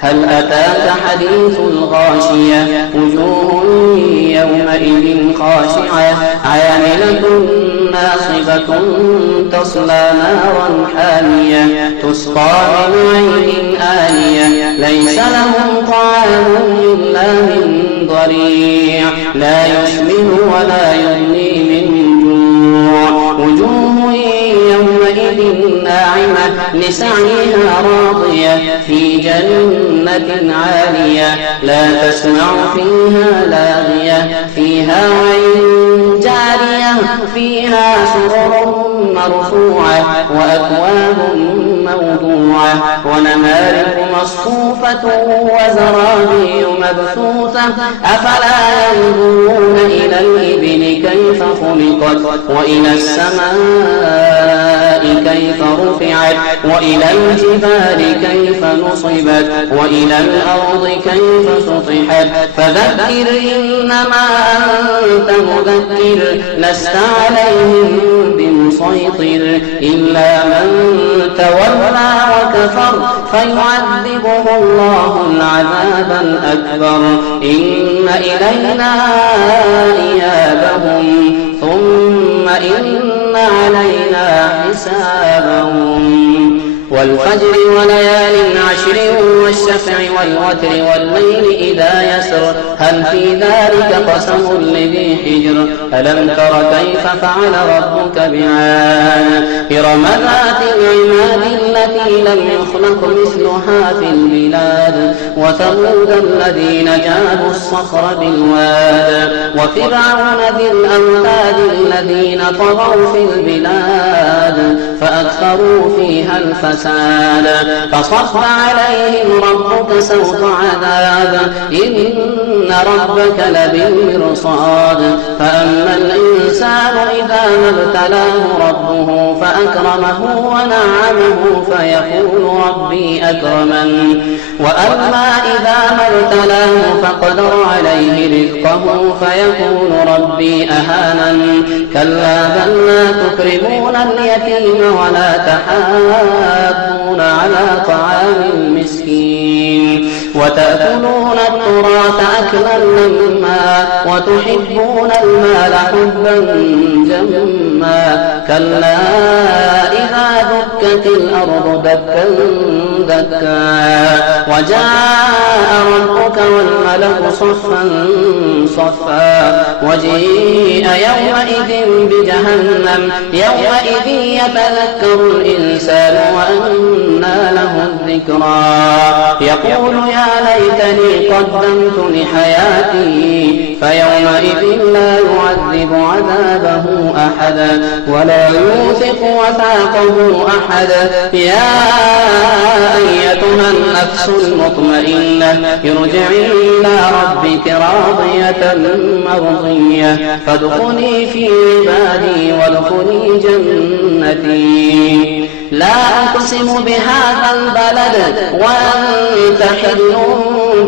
هل أتاك حديث الغاشية وجوه يومئذ خاشعة عاملة ناصبة تصلى نارا حامية تسقى من عين آنية ليس لهم طعام إلا من ضريع لا يسمن ولا يغني من جوع وجوه يومئذ ناعمة لسعيها راضية في جنة عالية لا تسمع فيها لاغية فيها عين جارية فيها سرر مرفوعة وأكواب موضوعة ونمارق مصفوفة وزرابي مبثوثة أفلا ينظرون إلى الإبل كيف خلقت وإلى السماء كيف رفعت وإلى الجبال كيف نصبت وإلى الأرض كيف سطحت فذكر إنما أنت مذكر لست عليهم بمسيطر إلا من تولى وكفر فيعذبه الله العذاب الأكبر إن إلينا إيابهم ثم إن علينا حسابهم والفجر وليال عشر والشفع والوتر والليل إذا يسر هل في ذلك قسم لذي حجر ألم تر كيف فعل ربك بعاد إرم ذات العماد التي لم يخلق مثلها في البلاد وثمود الذين جابوا الصخر بالواد وفرعون ذي الأوتاد الذين طغوا في البلاد فأكثروا فيها الفساد فصب عليهم ربك سوط عذاب إن ربك لبالمرصاد فأما الإنسان إذا ما ابتلاه ربه فأكرمه ونعمه فيقول ربي أكرمن وأما إذا ما ابتلاه فقدر عليه رزقه فيقول ربي أهانن كلا بل لا تكرمون اليتيم ولا تحاضون على طعام المسكين وتأكلون التراث أكلا لما وتحبون المال حبا جما كلا إذا دكت الأرض دكا دكا وجاء ربك والملك صفا صفا وجيء يومئذ بجهنم يومئذ يتذكر الإنسان وأنى له الذكرى يقول يا ليتني قدمت لحياتي فيومئذ لا يعذب عذابه أحدا ولا يوثق وثاقه أحدا يا أيتها النفس المطمئنة ارجعي إلى ربك راضية مرضية فادخلي في عبادي وادخلي جنتي لا أقسم بهذا البلد وأنت حل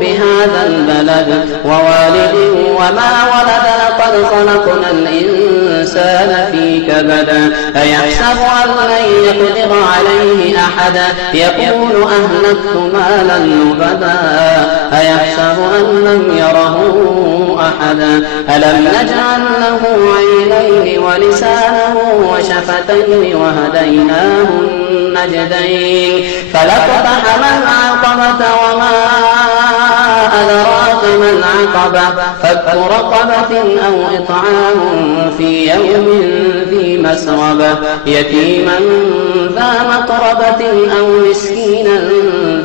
بهذا البلد ووالد وما ولد لقد خلقنا الإنسان في كبد أيحسب أن لن يقدر عليه أحدا يقول أهلكت مالا لبدا أيحسب أن لم يره أحدا ألم نجعل له عينين ولسانا وشفتين وهديناه النجدين فلاقتحم العقبة وما أدراك ما العقبة فك رقبة أو إطعام في يوم ذي مسربة يتيما ذا مقربة أو مسكينا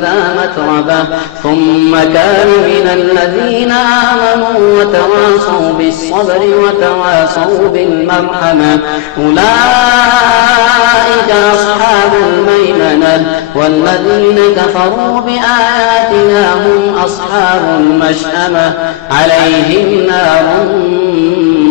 ذا متربة ثم كان من الذين آمنوا وتواصوا بالصبر وتواصوا بالمرحمة أولئك أصحاب الميمنة والذين كفروا بآياتنا هم أصحاب المشأمة عليهم نار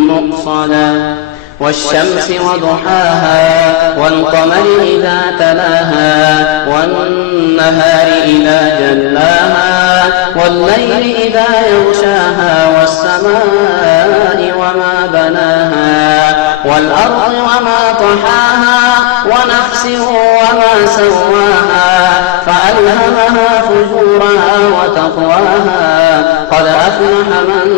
مؤصدة والشمس وضحاها والقمر إذا تلاها والنهار إذا جلاها والليل إذا يغشاها والسماء وما بناها والأرض وما طحاها ونفس وما سواها فألهمها فجورها وتقواها قد أفلح من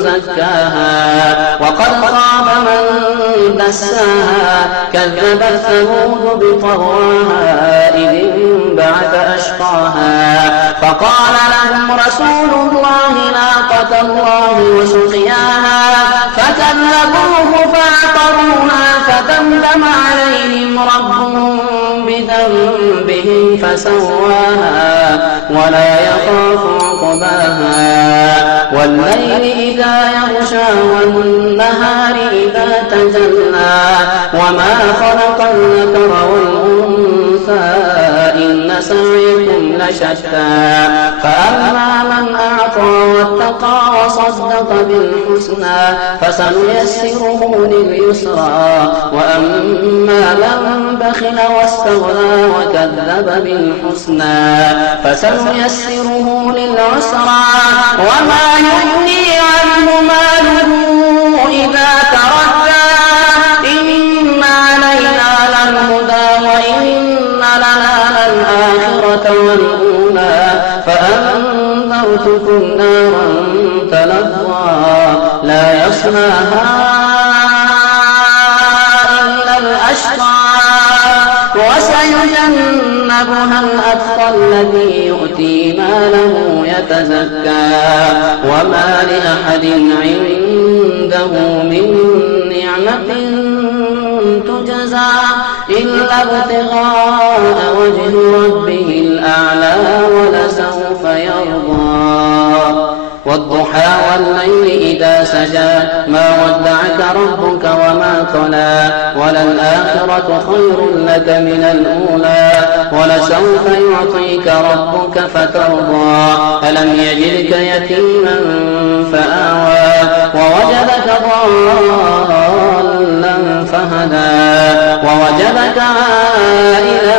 زكاها وقد خاب من دساها كذبت ثمود بطغواها إذ انبعث أشقاها فقال لهم رسول الله ناقة الله وسقياها فكذبوه فعقروها فدمدم عليهم ربهم بذنبهم فسواها ولا يخاف عقباها والليل إذا يغشى والنهار إذا تجلى وما خلق الذكر والأنثى إن سعيكم لشتى فأما من أعطى واتقى وصدق بالحسنى فسنيسره لليسرى وأما من بخل واستغنى وكذب بالحسنى فسنيسره للعسرى وما يغني عنه ماله إذا تردى إن علينا للهدى وإن لنا للآخرة والأولى فأنذرتكم نارا تلظى لا يصلاها إلا الأشقى وسيجنبها الأتقى الذي يؤتي ماله يتزكى وما لأحد عنده من نعمة تجزى إلا ابتغاء وجه ربه الأعلى ولسوف يرضى والضحى والليل إذا سجى ما ودعك ربك وما قلى وللآخرة خير لك من الأولى ولسوف يعطيك ربك فترضى ألم يجدك يتيما فآوى ووجدك ضالا فهدى ووجدك عائلا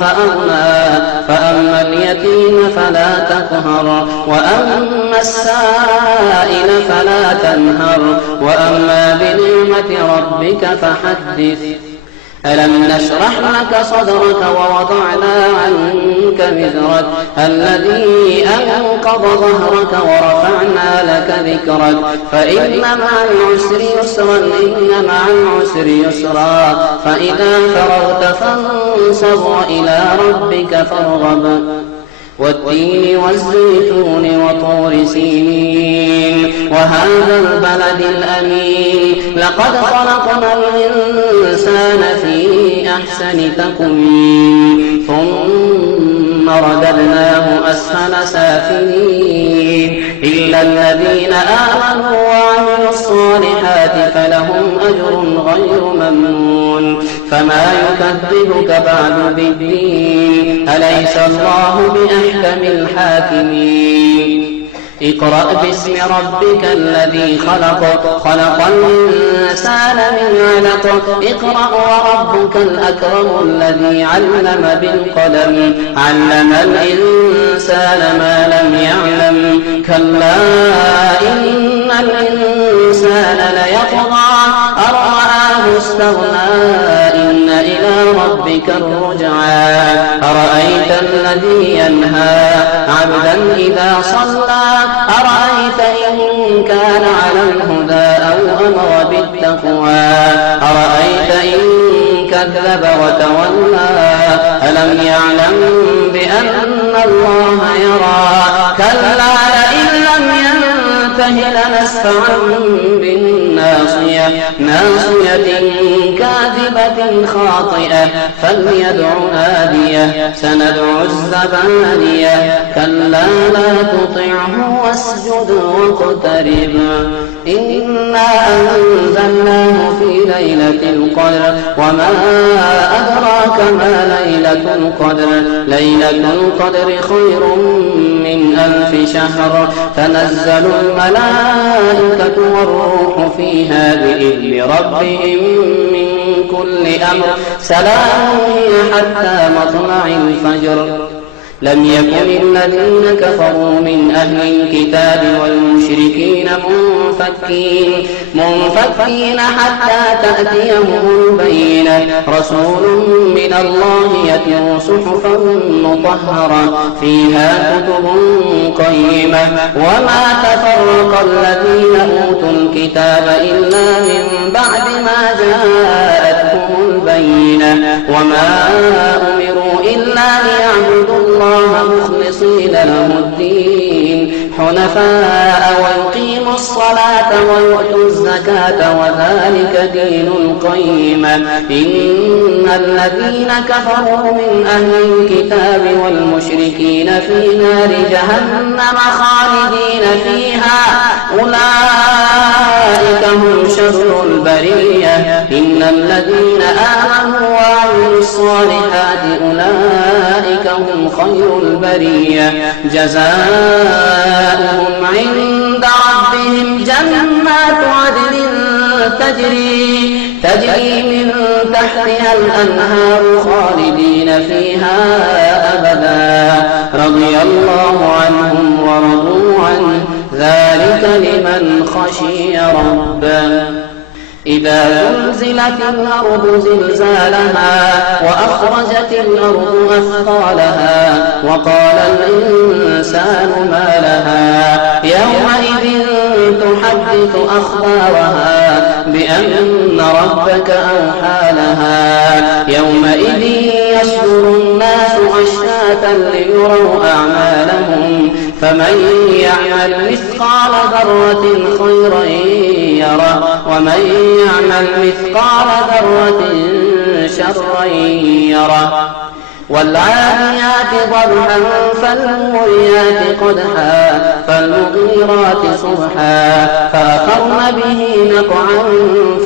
فأغنى فأما اليتيم فلا تقهر وأما السائل فلا تنهر وأما بنعمة ربك فحدث ألم نشرح لك صدرك ووضعنا عنك وزرك الذي أنقض ظهرك ورفعنا لك ذكرك فإن مع العسر يسرا إن مع العسر يسرا فإذا فرغت فانصب وإلى ربك فارغب والتين والزيتون وطور سينين وهذا البلد الأمين لقد خلقنا الإنسان في أحسن تقويم ثم رددناه أسفل سافلين إلا الذين آمنوا وعملوا الصالحات فلهم أجر غير ممنون فما يكذبك بعد بالدين أليس الله بأحكم الحاكمين اقرأ باسم ربك الذي خلق الإنسان من علق اقرأ وربك الأكرم الذي علم بالقلم علم الإنسان ما لم يعلم كلا إن الإنسان ليطغى أن رآه استغنى إن إلى ربك الرجعى أرأيت الذي ينهى عبدا إذا صلى أرأيت إن كان على الهدى أو أمر بالتقوى أرأيت إن كذب وتولى ألم يعلم بأن الله يرى كلا لئن لم ينته لنسفعا بالناصية ناصية كاذبة خاطئة فليدع ناديه سندع الزبانية كلا لا تطعه واسجد واقترب إنا أنزلناه في ليلة القدر وما أدراك ما ليلة القدر ليلة القدر خير من 1000 شهر تنزل الملائكة والروح فيها بإذن ربهم من كل أمر سلام هي حتى مطلع الفجر لم يكن الذين كفروا من أهل الكتاب والمشركين منفكين حتى تأتيهم البينة رسول من الله يتلو صحفا مطهرة فيها كتب قيمة وما تفرق الذين أوتوا الكتاب إلا من بعد ما جاءتهم البينة وما أمروا إلا ليعبدوا الله مخلصين له الدين حنفاء ويقيموا الصلاة ويؤتوا الزكاة وذلك دين القيمة إن الذين كفروا من أهل الكتاب والمشركين في نار جهنم خالدين فيها أولئك هم شر البرية إن الذين آمنوا وعملوا الصالحات أولئك هم خير البرية جزاؤهم عند ربهم جنات عدن تجري من تحتها الأنهار خالدين فيها أبدا رضي الله عنهم ورضوا عنه ذلك لمن خشي ربه إذا زلزلت الأرض زلزالها وأخرجت الأرض أثقالها وقال الإنسان ما لها يومئذ تحدث أخبارها بأن ربك أوحى لها يومئذ يصدر الناس أشتاتا ليروا أعمالهم فمن يعمل مثقال ذرة خيرا يره ومن يعمل مثقال ذرة شرا يره والعاديات ضبحا فالموريات قدحا فالمغيرات صبحا فأثرن به نقعا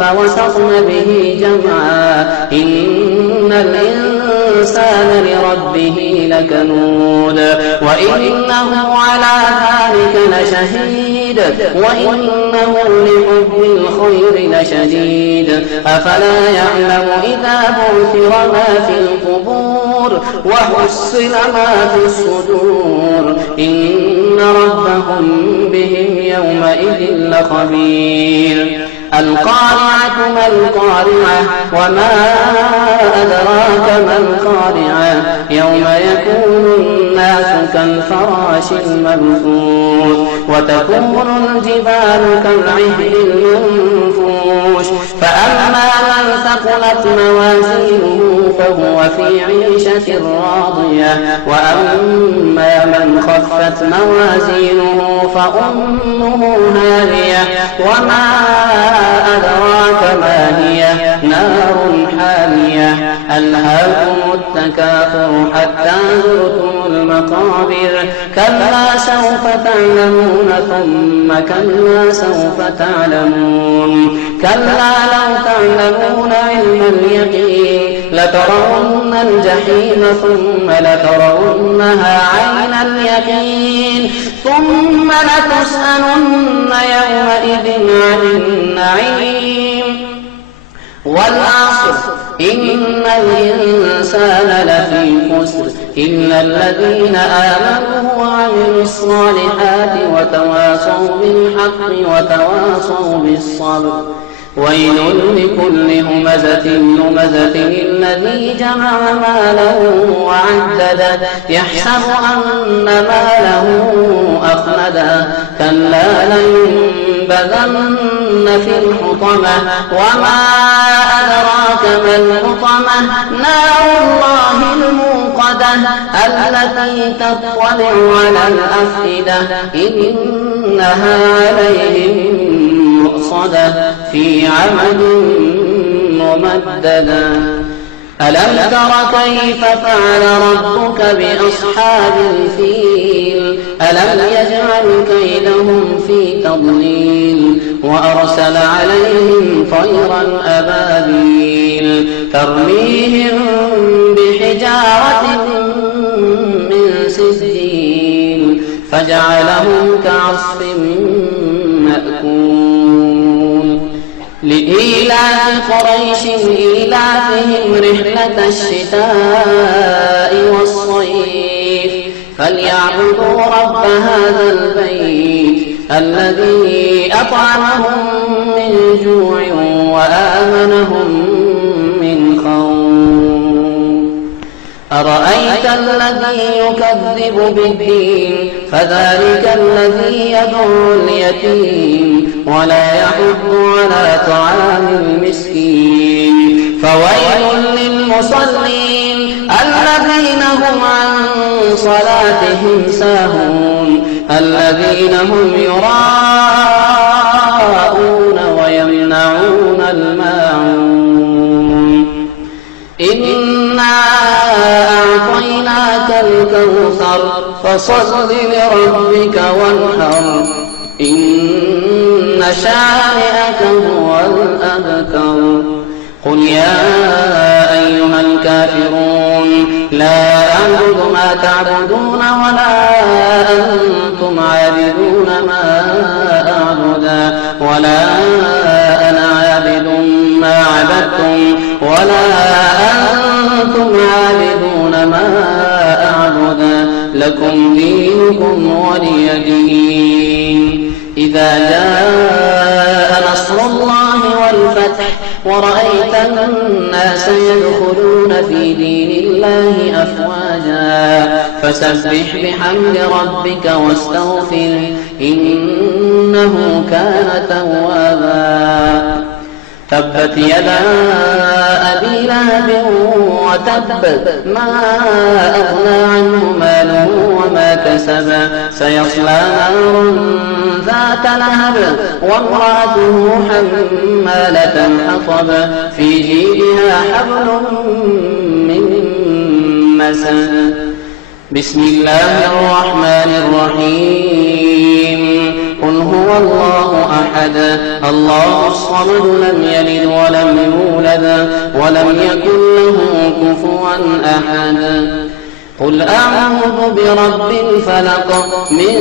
فوسطن به جمعا إن الإنسان لربه لكنود وإنه على ذلك لشهيد وإنه لحب الخير لشديد أفلا يعلم إذا بعثر ما في القبور وحصل ما في الصدور إن ربهم بهم يومئذ لخبير القارعة ما القارعة وما أدراك ما القارعة يوم يكون الناس كالفراش المبثوث وتكون الجبال كالعهن المنفوش فأما من ثقلت موازينه فهو في عيشة راضية وأما من خفت موازينه فأمه هاوية وما أدراك ما هي نار حامية ألهاكم التكاثر حتى زرتم المقابر كلا سوف تعلمون ثم كلا سوف تعلمون كلا لو تعلمون علم اليقين لترون الجحيم ثم لترونها عين اليقين ثم لتسألن يومئذ عن النعيم والعصر إن الإنسان لفي خسر إلا الذين آمنوا وعملوا الصالحات وتواصوا بالحق وتواصوا بالصبر ويل لكل همزة لمزة الذي جمع ماله وعدده يحسب أن ماله أخلده كلا لينبذن في الحطمة وما أدراك ما الحطمة نار الله الموقدة التي تطلع على الأفئدة إنها عليهم مؤصدة في عمد ممددة ألم تر كيف فعل ربك بأصحاب الفيل ألم يجعل كيدهم في تضليل وأرسل عليهم طيرا أبابيل ترميهم بحجارة من سجيل فجعلهم كعصف مأكول لإيلاف قريش إيلافهم رحلة الشتاء والصيف فليعبدوا رب هذا البيت الذي أطعمهم من جوع وآمنهم من خوف. أرأيت الذي يكذب بالدين فذلك الذي يدعو اليتيم ولا يحض على طعام المسكين. فويل للمصلين الذين هم عن صلاتهم ساهون الذين هم يراءون ويمنعون الماعون. إنا أعطيناك الكوثر فصل لربك وانحر إن شانئك هو الأبتر. قل يا أيها الكافرون لا أعبد ما تعبدون ولا أنتم عابدون ما أعبد ولا أنا عابد ما عبدتم ولا أنتم عابدون ما أعبد لكم دينكم ولي دين. إذا جاء نصر الله والفتح ورأيت الناس يدخلون في دين الله أفواجا فسبح بحمد ربك واستغفر إنه كان توابا. تبت يدا أبي لهب وتب ما أغنى عنه ماله وما كسب سيصلى نارا ذات لهب وامرأته حمالة الحطب في جيدها حبل من مسد. بسم الله الرحمن الرحيم. قل هو الله أحد الله الصمد لم يلد ولم يولد ولم يكن له كفوا أحد. قل أعوذ برب الفلق من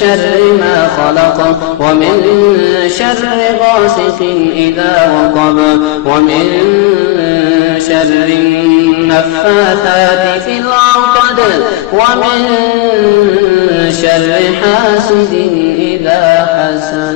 شر ما خلق ومن شر غاسق إذا وقب ومن شر النفاثات في العقد ومن شر حاسد إذا حسد.